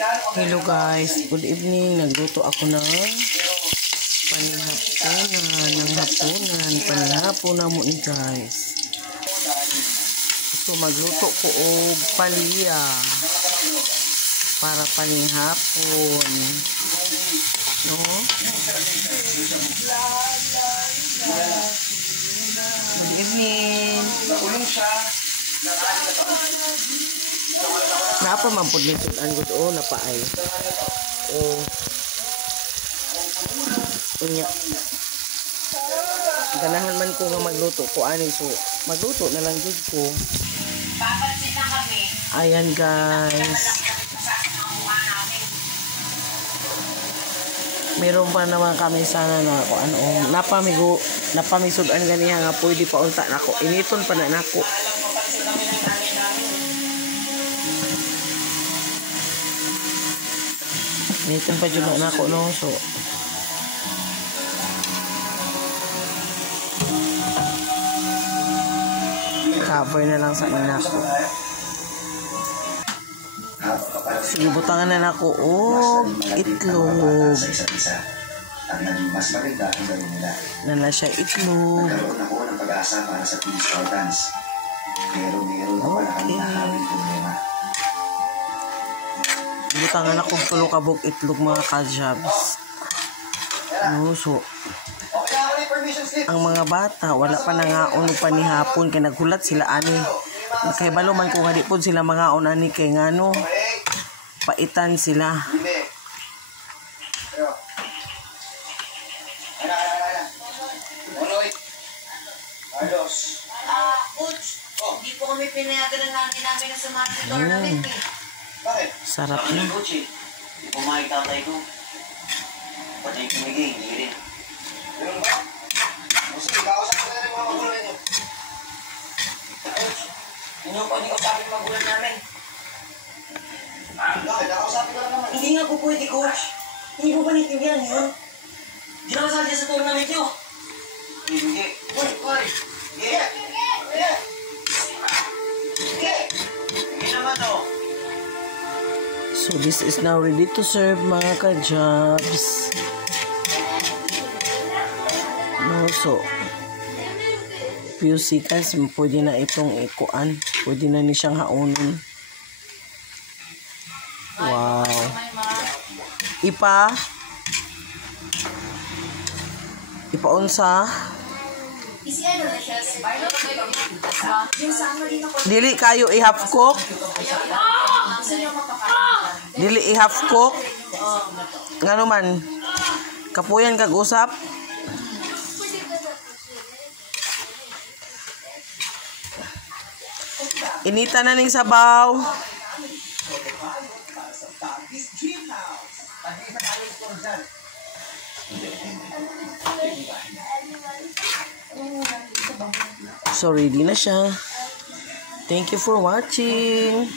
Hello guys, good evening. Nagluto ako ng panihapon mo ni guys. So magluto ko og palya para panihapon. No? Good evening. Napa man pud nito ang good napaay. Unya. Ganahan man ko nga magluto ko ani so magluto na lang jud ko. Papansin na kami. Ayan guys. Meron pa naman kami sana na ako napamisudan ganiha nga pwede pa unta nako. Initon pa na nako. Initon pa jud na nako no so cover na lang sa nako. Sige, butangan na nako og itlog. At naging mas maganda ang gawin nila. Nala siya itlog. Nagkaroon ako ng pag-asa para sa team Spartans. Pero meron pa pala kami nahabing problema. Butangan ako og tulo ka bug itlog mga ka-jobs. No, so ang mga bata wala pa nangaon og panihapon kay naghulat sila ani. Kay balo man ko nga di pod sila mangaon ani kay ngano paitan sila. Coach, hindi po kami pinayagan ng nanay namin na sumali sa tournament eh. Bakit? Sarap na. Coach eh. Hindi po makitatay ko. Pati yung pinigay, hindi rin. Ganun ba? Sige, kausap ko na rin mga magulang nyo. Coach, hindi po hindi kausapin ng magulang namin. Bakit? Nakausapin ko lang naman. Hindi nga po pwede, Coach. Hindi po ba nitibihan yun? Hindi na kasali sa tournament nyo. Hindi. Hoy! Yeah! Yeah! Yeah! Hindi naman o. So this is now ready to serve mga ka-jobs. No, so few seconds pwede na itong ikuan. Pwede na ni siyang haunin. Wow. Ipaunsa. Dili kayo i-half cook. Dili i-half cook. Ngano man kapuyan kag usap. Inita na ning sabaw. So ready na siya. Thank you for watching.